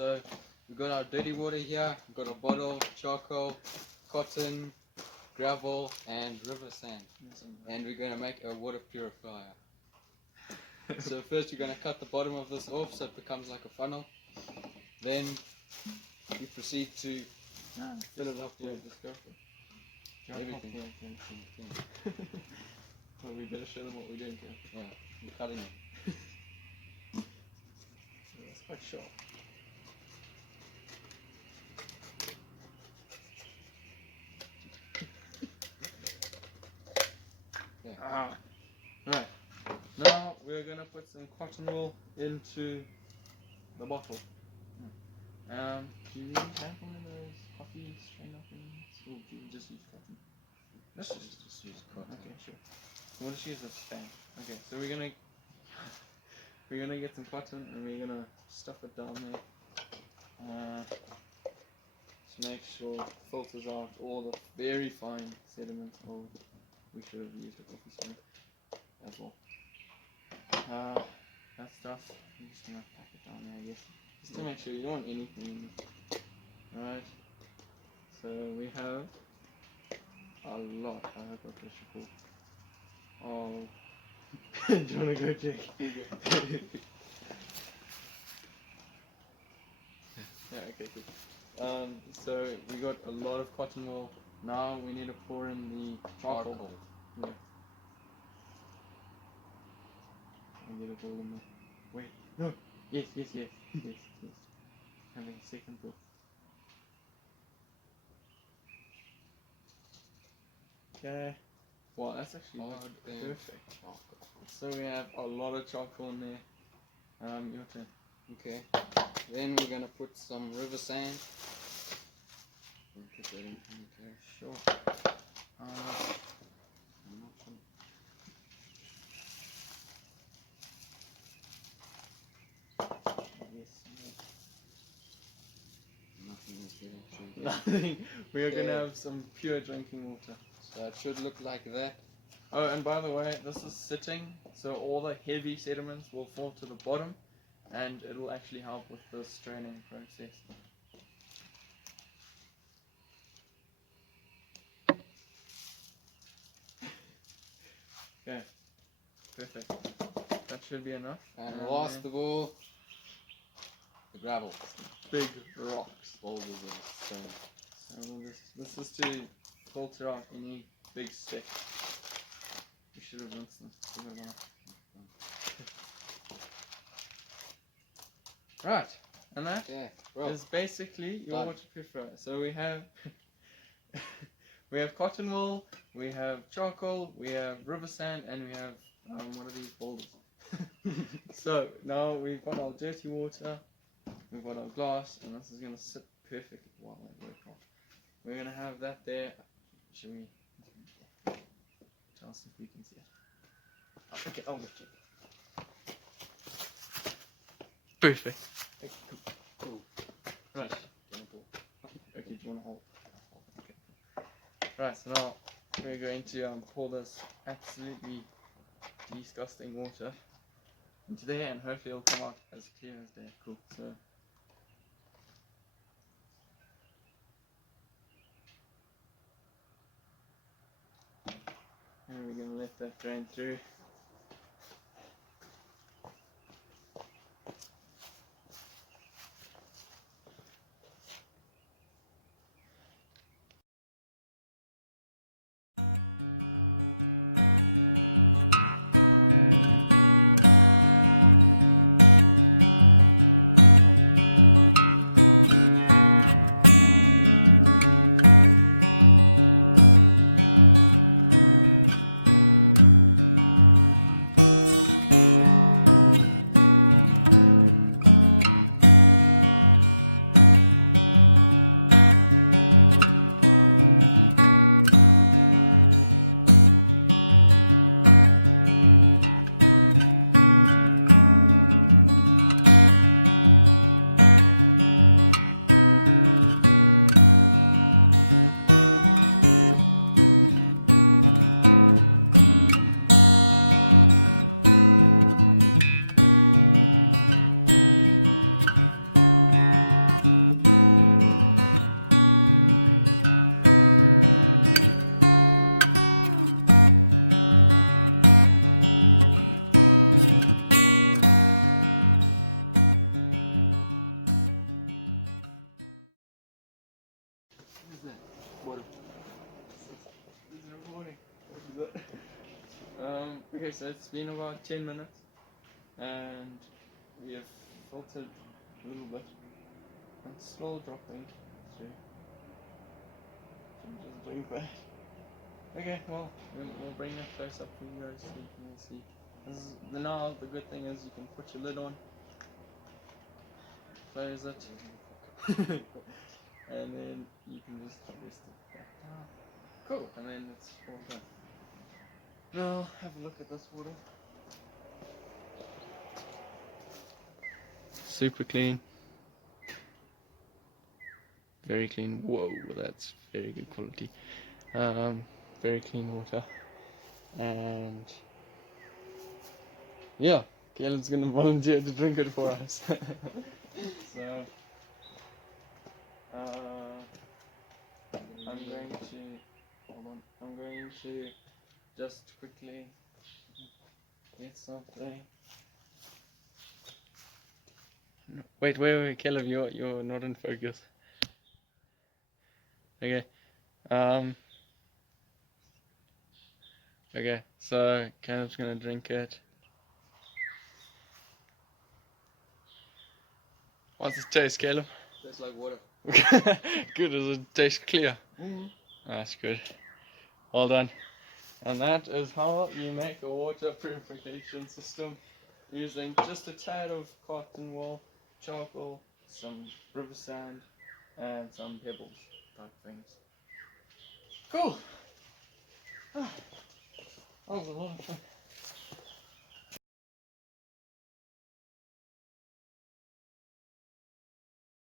So we've got our dirty water here, we've got a bottle, charcoal, cotton, gravel and river sand. And we're going to make a water purifier. So first we're going to cut the bottom of this off so it becomes like a funnel. Then we proceed to fill it up with just go for it. everything. Okay. Well, we better show them what we're doing here. Yeah, we're cutting it. That's quite short. Yeah. Right. Now we're gonna put some cotton wool into the bottle. Do you really have one of those coffee strainer things, or do you just use cotton? Let's just use cotton. Okay, sure. We'll just use a span. Okay, so we're gonna get some cotton and we're gonna stuff it down there. To make sure it filters out all the very fine sediments. Or we should have used a coffee strainer as well. That stuff, I'm just gonna pack it down there, I guess, just to make sure you don't want anything in it. Right. So we have a lot. I hope our pressure cool. Oh, do you wanna go, Jake? You go. Yeah. Okay. Cool. So we got a lot of cotton wool. Now we need to pour in the charcoal. Yeah. Try and get it all in there. Wait. No. Yes. Yes. Having a second thought. Okay. Well, that's actually perfect. So we have a lot of charcoal in there. Your turn. Okay. Then we're gonna put some river sand. Put that in. Okay. Sure. I'm not sure. Yes. Nothing is getting through. Nothing. We are gonna have some pure drinking water. So it should look like that. Oh, and by the way, this is sitting, so all the heavy sediments will fall to the bottom, and it'll actually help with the straining process. Okay, perfect. That should be enough. And last of all, the gravel. Big rocks. Boulders of stone. So this is to filter out any big stick. We should have rinsed them. Right, and that is basically your water purifier. So we have we have cotton wool, we have charcoal, we have river sand, and we have what are these boulders? So now we've got our dirty water, we've got our glass, and this is going to sit perfectly while I work on. We're going to have that there. Should we tell us if we can see it? Okay, I'll lift it. Perfect. Okay, cool. Right. Okay, do you want to hold? Okay, cool. Right, so now we're going to pour this absolutely disgusting water into there, and hopefully it'll come out as clear as day. Cool. So. And we're going to let that drain through. Okay, so it's been about 10 minutes, and we have filtered a little bit. And it's still dropping through. Should we just drink that? Okay, well, we'll bring that close up for you guys so you can all see. Now the good thing is you can put your lid on, close it, and then you can just rest it back down. Cool, and then it's all done. Now have a look at this water. Super clean. Very clean. Whoa, that's very good quality. Very clean water. And yeah, Caleb's gonna volunteer to drink it for us. So I'm going to hold on. I'm going to just quickly get something. No, wait, Caleb, you're not in focus. Okay. Okay, so Caleb's gonna drink it. What's it taste, Caleb? Tastes like water. Good, does it taste clear? Mm-hmm. That's good. Well done. And that is how you make a water purification system using just a tad of cotton wool, charcoal, some river sand, and some pebbles type things. Cool! That was a lot of fun.